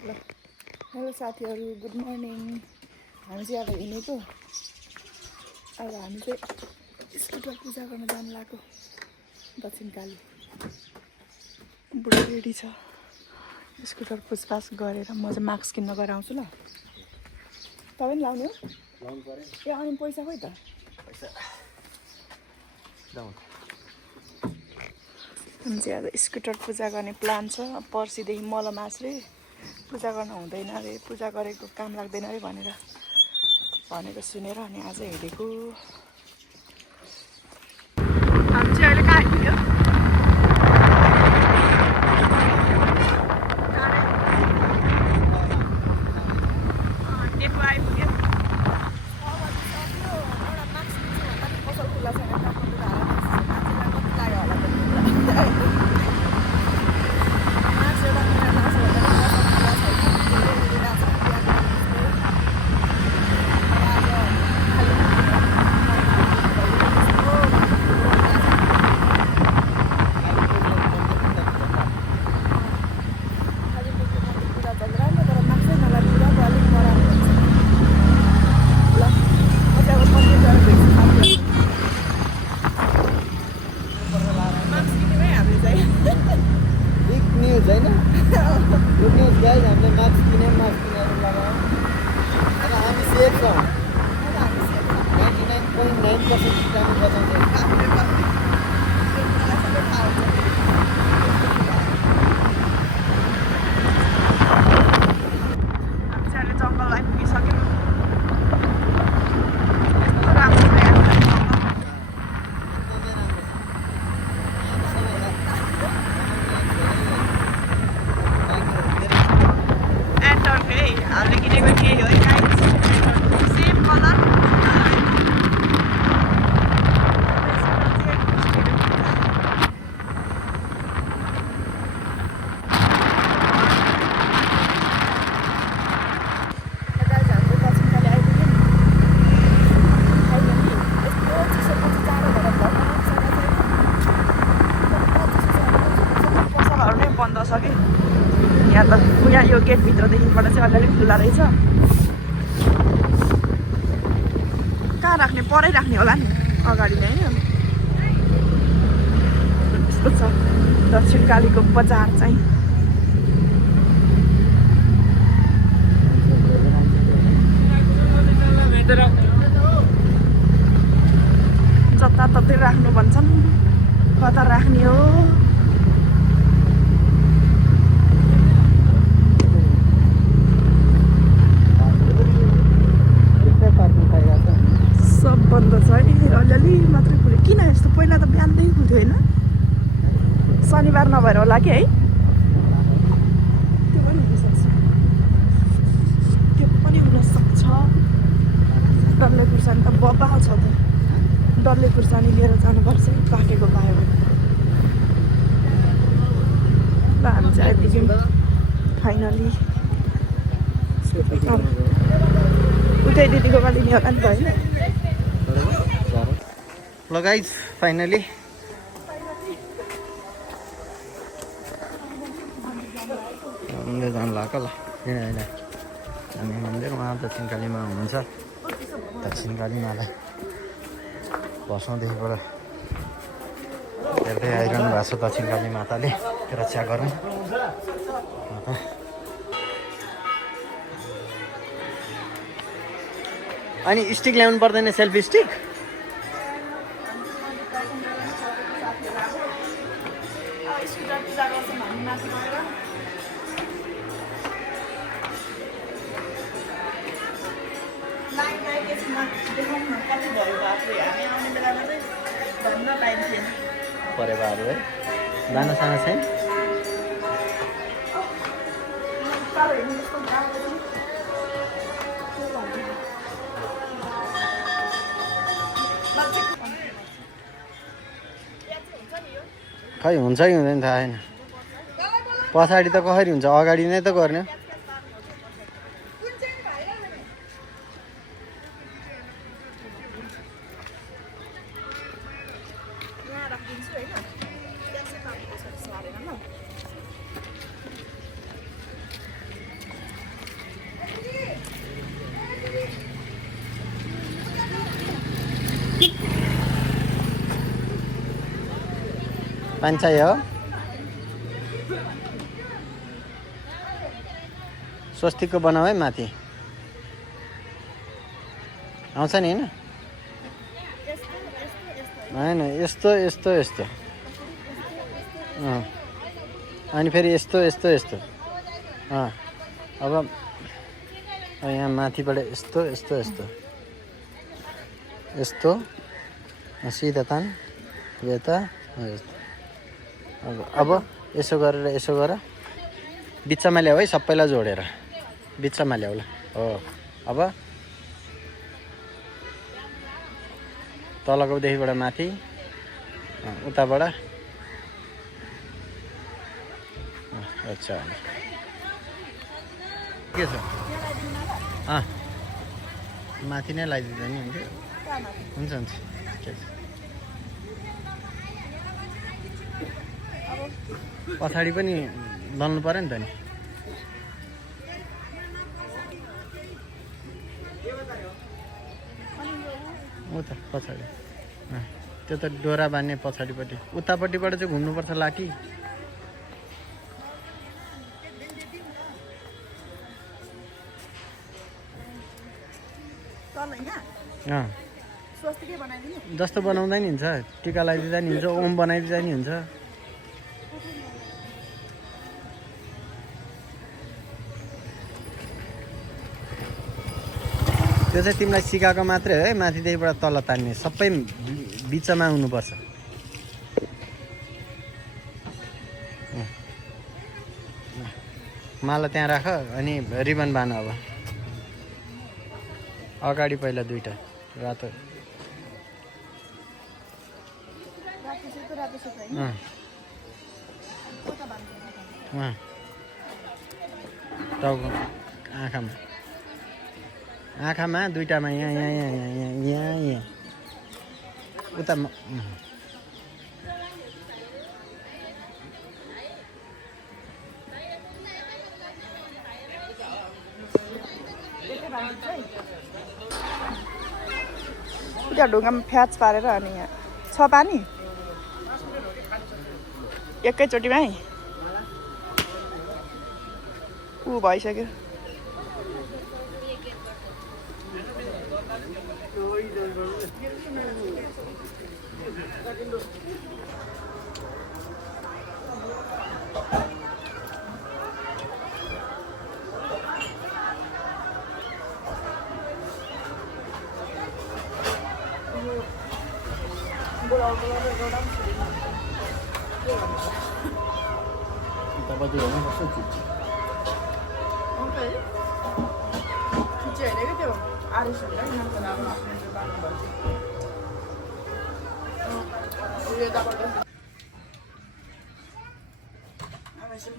ल हेलो साथीहरू, good morning. हामी चाहिँ अब हिँडेको। अब हामी चाहिँ स्कुटर पूजा गर्न जानु लाग्यो दक्षिणकाली। बुढो रेडी छ। स्कुटर पुछपाछ गरेर म चाहिँ मास्क किन्न गएर आउँछु ल। तपाईँ पनि लाउने हो? ए अनि पैसा खोइ त? हामी चाहिँ अब स्कुटर पूजा गर्ने प्लान छ। पर्सिदेखि मलम आश्रे पूजा गर्न हुँदैन अरे, पूजा गरेको काम लाग्दैन अरे भनेको सुनेर अनि आज हिँडेको। हामी चाहिँ अहिले कहाँ आइपुग्यो? डेपो आइपुग्यो। पसल खुल्ला छैन। यहाँ यो गेटभित्रदेखिबाट चाहिँ अलिअलि खुल्ला रहेछ। कहाँ राख्ने? परै राख्ने होला नि, अगाडि नै होइन। यस्तो छ दक्षिणकालीको बजार चाहिँ। जताततै राख्नु भन्छन्, कता राख्ने हो? सब बन्द छ है, अलिअलि मात्रै खुल्यो। किन यस्तो? पहिला त बिहानदेखि खुल्थ्यो होइन? शनिबार नभएर होला कि है? त्यो पनि हुनसक्छ, त्यो पनि हुनसक्छ। डल्ले खुर्सानी त बबाल छ त। डल्ले खुर्सानी लिएर जानुपर्छ पाकेको पायो भने। ल हामी चाहिँ आइपुग्यौँ फाइनली। उतै दिदीकोमा लिने होला नि त होइन? ल गाइज फाइनली मन्दिर जानु लाग्यो। ल किन होइन, हामी मन्दिर उहाँ दक्षिणकालीमा हुनुहुन्छ। दक्षिणकालीमालाई वर्षौँदेखिबाट हेर्दै आइरहनु भएको छ। दक्षिणकाली माताले रक्षा गरौँ। अनि स्टिक ल्याउनु पर्दैन? Selfie stick? परेवाहरू है, दाना साना छैन। खै हुन्छ कि हुँदैन थाहा छैन। पछाडि त कसरी हुन्छ, अगाडि नै त गर्ने। पानी चाहियो स्वस्तिकको बनाऊ है माथि आउँछ नि होइन यस्तो यस्तो यस्तो अनि फेरि यस्तो यस्तो यस्तो अब यहाँ माथिबाट यस्तो यस्तो यस्तो यस्तो सिधा तान यता अब यसो गरेर यसो गर बिचमा ल्याऊ है सबैलाई जोडेर बिचमा ल्याऊ ल हो अब तलको देखिबाट माथि उताबाट अच्छा के छ माथि नै लगाइदिँदा नि हुन्थ्यो हुन्छ हुन्छ पछाडि पनि बल्नु पर्यो नि त नि उता पछाडि त्यो त डोरा बान्ने पछाडिपट्टि उतापट्टिबाट चाहिँ घुम्नुपर्छ लाठी जस्तो बनाउँदा नि हुन्छ टिका लगाइदिँदा नि हुन्छ ओम बनाइदिँदा नि हुन्छ त्यो चाहिँ तिमीलाई सिकाएको मात्रै हो है माथिदेखिबाट तल तान्ने सबै बिचमा हुनुपर्छ माला त्यहाँ राख अनि रिबन बान अब अगाडि पहिला दुईटा रातो टाउको आँखामा आँखामा दुईटामा यहाँ यहाँ यहाँ यहाँ यहाँ यहाँ उता त्यहाँ ढुङ्गामा फ्याच पारेर अनि यहाँ छ पानी एकैचोटिमै ऊ भइसक्यो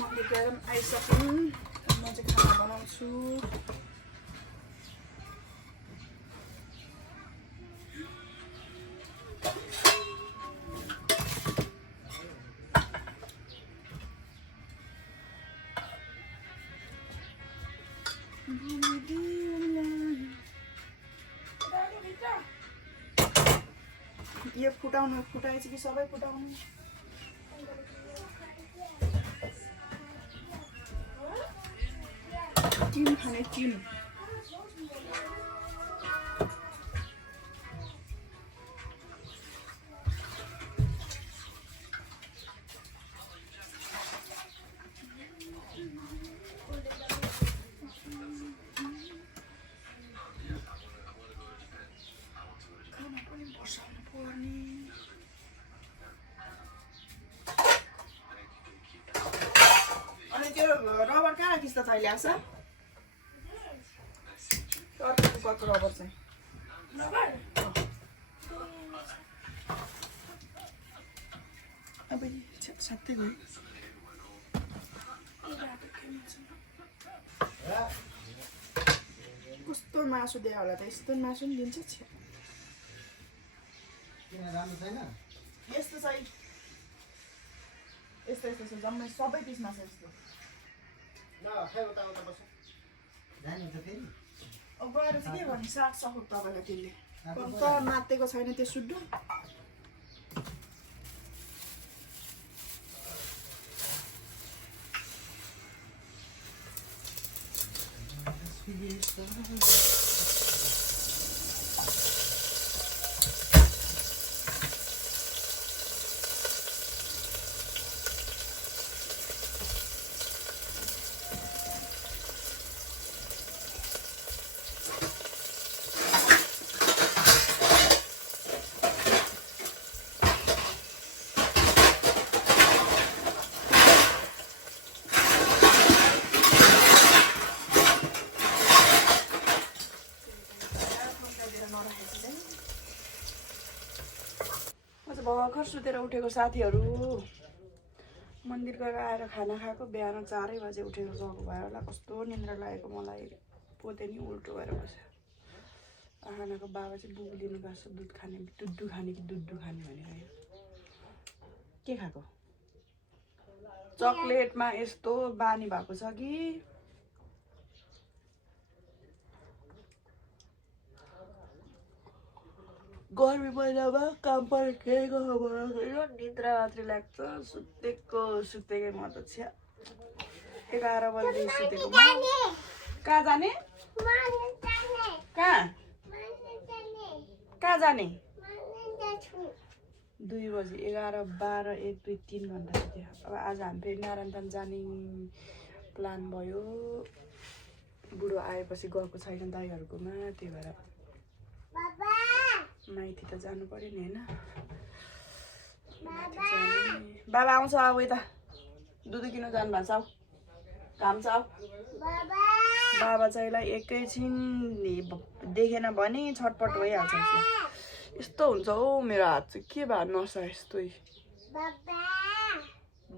मन्दिर गएर आइसक्यौँ म चाहिँ खाना बनाउँछु यो फुटाउनु फुटाएछ कि सबै फुटाउनु टिम खाने टिम रबर कहाँ राखिस् त अहिले आशा कुकरको रबर चाहिँ अब साथै गयो कस्तो मासु दियो होला त यस्तो मासु पनि दिन्छ यस्तो चाहिँ यस्तो यस्तो छ जम्मै सबै पिसमा छ यस्तो गएर चाहिँ के भने साग सहुट तपाईँलाई त्यसले त नातेको छैन त्यो सुड्डु भर्खर सुतेर उठेको साथीहरू मन्दिर गएर आएर खाना खाएको बिहान 4 बजे उठेर गएको भएर होला कस्तो निन्द्रा लागेको मलाई पोते नि उल्टो भएर बस्यो आहानाको बाबा चाहिँ बुबु लिनुपर्छ दुध खाने दुधु खाने कि दुधु खाने भनेर के खाएको चक्लेटमा यस्तो बानी भएको छ कि गर्मी महिनामा काम परेको निद्रा रात्रि लाग्छ सुतेकै म त छ्या 11 बजे सुतेको कहाँ जाने कहाँ जाने 2 बजे 11 12 1 2 3 घन्टा सुत्यो अब आज हामी फेरि नारायणधाम जाने प्लान भयो बुढो आएपछि गएको छैन दाइहरुकोमा त्यही भएर माइती त जानु पर्यो नि हैन बाबा आउँछ अब यता दुध किन जानु भएको छ काम छ बाबा चाहिँलाई एकैछिन देखेन भने छटपट भइहाल्छ उसले यस्तो हुन्छ हो मेरो हात चाहिँ के भए नसा यस्तै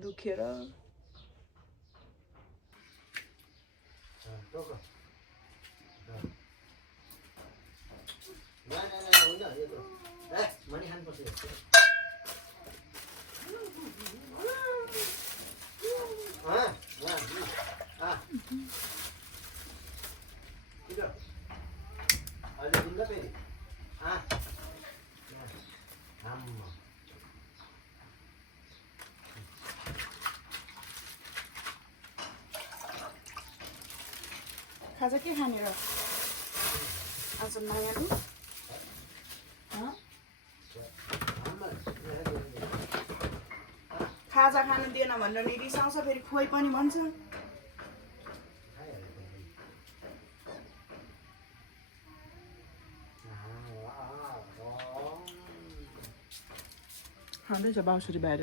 दुखेर खाजा के खाने र आज नयाँ लु खाजा खानु दिएन भनेर नि रिसाउँछ फेरि खोइ पनि भन्छ खाँदैछ बाँसुरी बाहिर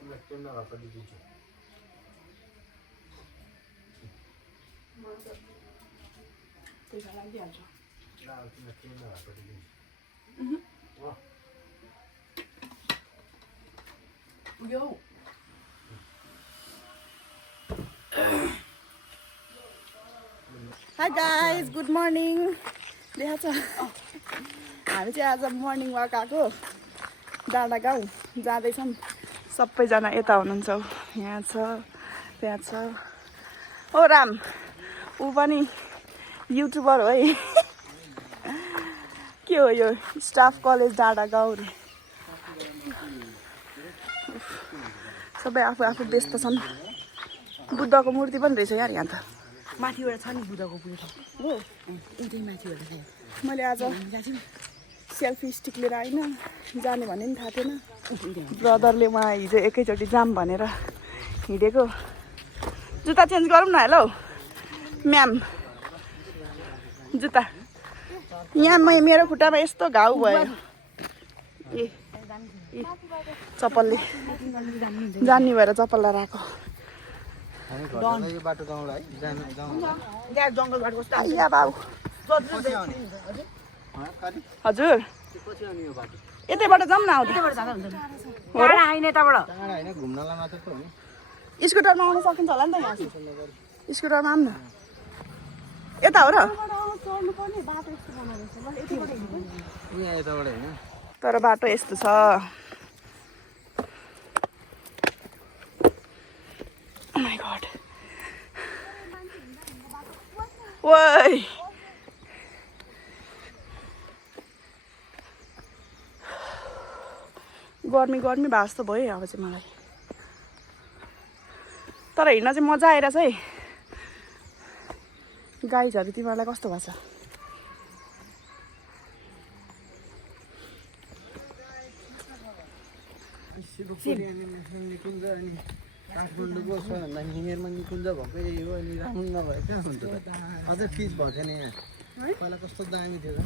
तिमीलाई ट्रेनमा भएको दिन्छु पैसा लागिहाल्छ तिमीलाई ट्रेनमा भएको दिन्छु पुग्यो हाई गाइज गुड मर्निङ देखाएको छ हामी चाहिँ आज मर्निङ वाक आएको डाँडा गाउँ जाँदैछौँ सबैजना यता हुनुहुन्छ यहाँ छ त्यहाँ छ ओ राम ऊ पनि युट्युबर हो है के हो यो स्टाफ कलेज डाँडा गाउँ रे सबै आफू आफू व्यस्त छन् बुद्धको मूर्ति पनि रहेछ यार यहाँ त माथिबाट छ नि बुद्धको पुरो हो एउटै माथिबाट छ मैले आज सेल्फी स्टिक लिएर आइन जाने भन्ने पनि थाहा थिएन ब्रदरले उहाँ हिजो एकैचोटि जाम भनेर हिँडेको जुत्ता चेन्ज गरौँ न हेलो म्याम जुत्ता यहाँ मेरो खुट्टामा यस्तो घाउ भयो ए चप्पलले जान्ने भएर चप्पल लगाएर आएको हामी घरबाट यो बाटो जाउँला है जाउँ त्यहाँ जङ्गलबाट कस्तो या बाबु कति हजुर पछि आउने यो बाटो यतैबाट जाऊँ न आउँदै यताबाट जाँदा हुन्छ नि टाढा आइन यताबाट टाढा होइन घुम्नलाई मात्र त हो नि स्कुटरमा आउन सकिन्छ होला नि त यहाँ स्कुटरमा आउनु न यता हो र यहाँ यताबाट होइन तर बाटो यस्तो छ Oh my god. Why? गर्मी गर्मी भएको जस्तो भयो अब चाहिँ मलाई तर हिँड्न चाहिँ मजा आइरहेछ है गाइजहरू तिमीहरूलाई कस्तो भएको छ निकुञ्ज अनि काठमाडौँको सबैभन्दा हिँडेरमा निकुञ्ज भएको यही हो अनि राम्रो नभए कहाँ हुन्छ त अझै पिच भएको थिएन यहाँ पहिला कस्तो दामी थियो त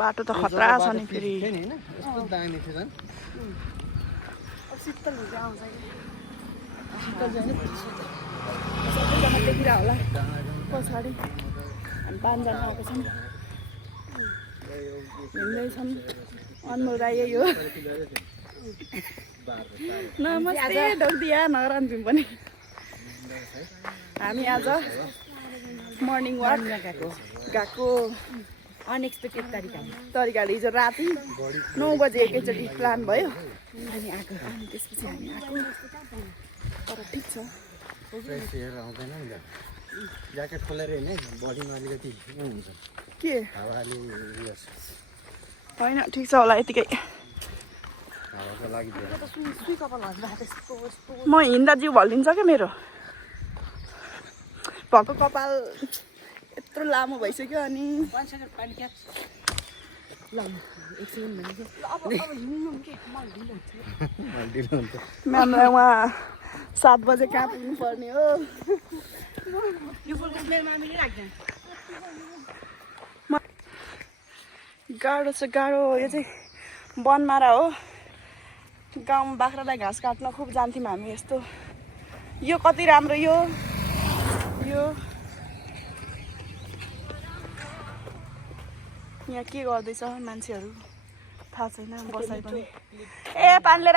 बाटो त खतरा छ नि फेरि थियो नि होइन यस्तो दामी थियो झन् सबैजना देखिरह होला पछाडि हामी 5 जना आएको छौँ हिँड्दैछौँ अनमोल राई यही हो नमस्ते ढोक्दिया नगरन्थ्यौँ पनि हामी आज मर्निङ वाक गएको अनएक्सपेक्टेड तरिकाले हिजो राति 9 बजे एकैचोटि प्लान भयो अनि आएको अनि त्यसपछि हामी आएको तर ठिक छ फ्रेस एयर आउँदैन नि त ज्याकेट खोलेर हिँड्ने बडीमा अलिकति उ हुन्छ के हावाले उयो होइन ठिक छ होला यतिकै हावाको लागि सुई कपाल हल्दा त्यस्तो म हिँड्दा जिउ भल्लिन्छ क्या मेरो भएको कपाल यत्रो लामो भइसक्यो अनि 1 सेकेन्ड पानी क्याच ल 1 सेकेन्ड भनेको अब हिँड्नु के म हिँड्नु ढिलो हुन्छ म्यामलाई उहाँ 7 बजे कहाँ पुग्नु पर्ने हो यो फुलको स्मेलमा हामीले राख्दैन गाह्रो छ गाह्रो यो चाहिँ बनमारा हो गाउँमा बाख्रालाई घाँस काट्न खुब जान्थ्यौँ हामी यस्तो यो कति राम्रो यो यहाँ के गर्दैछ मान्छेहरू थाहा छैन बसाइ पनि ए पानी लिएर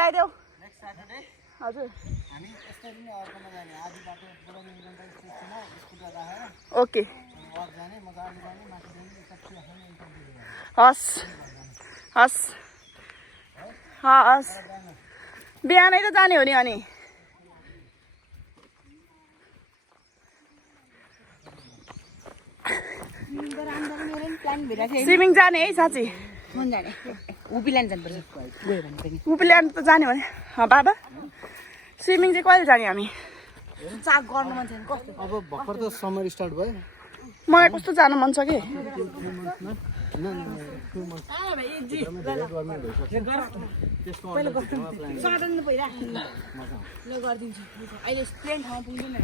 आइदेऊ हजुर ओके हस् बिहानै त जाने हो नि अनि स्विमिङ जाने है साँच्ची उपिल्यान्ड जानुपर्छ गयो भने पनि उपिल्यान्ड त जाने भने बाबा स्विमिङ चाहिँ कहिले जाने हामी चाक गर्नु मन छैन कस्तो अब भर्खर त समर स्टार्ट भयो मलाई कस्तो जानु मन छ कि सडन पहिला ल गरिदिन्छु अहिले प्लेन ठाउँमा पुग्दैन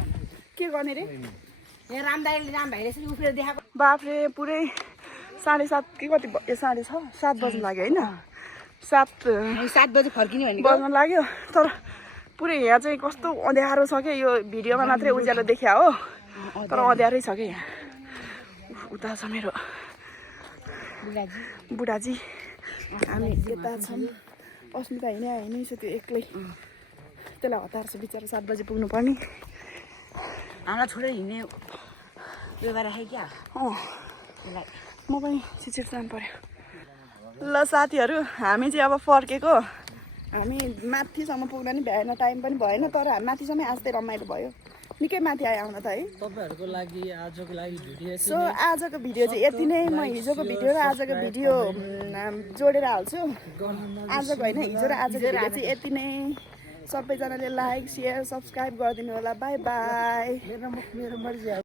के गर्ने रे यहाँ राम भाइले यसरी उफ्रेर देखाएको बाफ्रे पुरै 7:30 कि कति 7 बज्नु लाग्यो होइन 7 बजे फर्किने भनेको बज्न लाग्यो तर पुरै यहाँ चाहिँ कस्तो अँध्यारो छ क्या यो भिडियोमा मात्रै उज्यालो देखिया हो तर अँध्यारै छ क्या यहाँ उता छ मेरो बुढाजी हामी यता छौँ अस्मिता हिँडिसक्यो त्यो एक्लै त्यसलाई हतार छ बिचरा 7 बजे पुग्नु पर्ने हामीलाई छोडेर हिँड्ने व्यवहार राखेँ क्या म पनि छिटो जानु पर्यो ल साथीहरू हामी चाहिँ अब फर्केको हामी माथिसम्म पुग्दा नि भ्याएन टाइम पनि भएन तर हामी माथिसम्म आज चाहिँ रमाइलो भयो निकै माथि आयो आउन त है तपाईँहरूको लागि आजको लागि भिडियो सो आजको भिडियो चाहिँ यति नै म हिजोको भिडियो र आजको भिडियो जोडेर हाल्छु आजको होइन हिजो र आजको भिडियो चाहिँ यति नै सबैजनाले लाइक सेयर सब्सक्राइब गरिदिनु होला बाई बाई मेरो मर्जी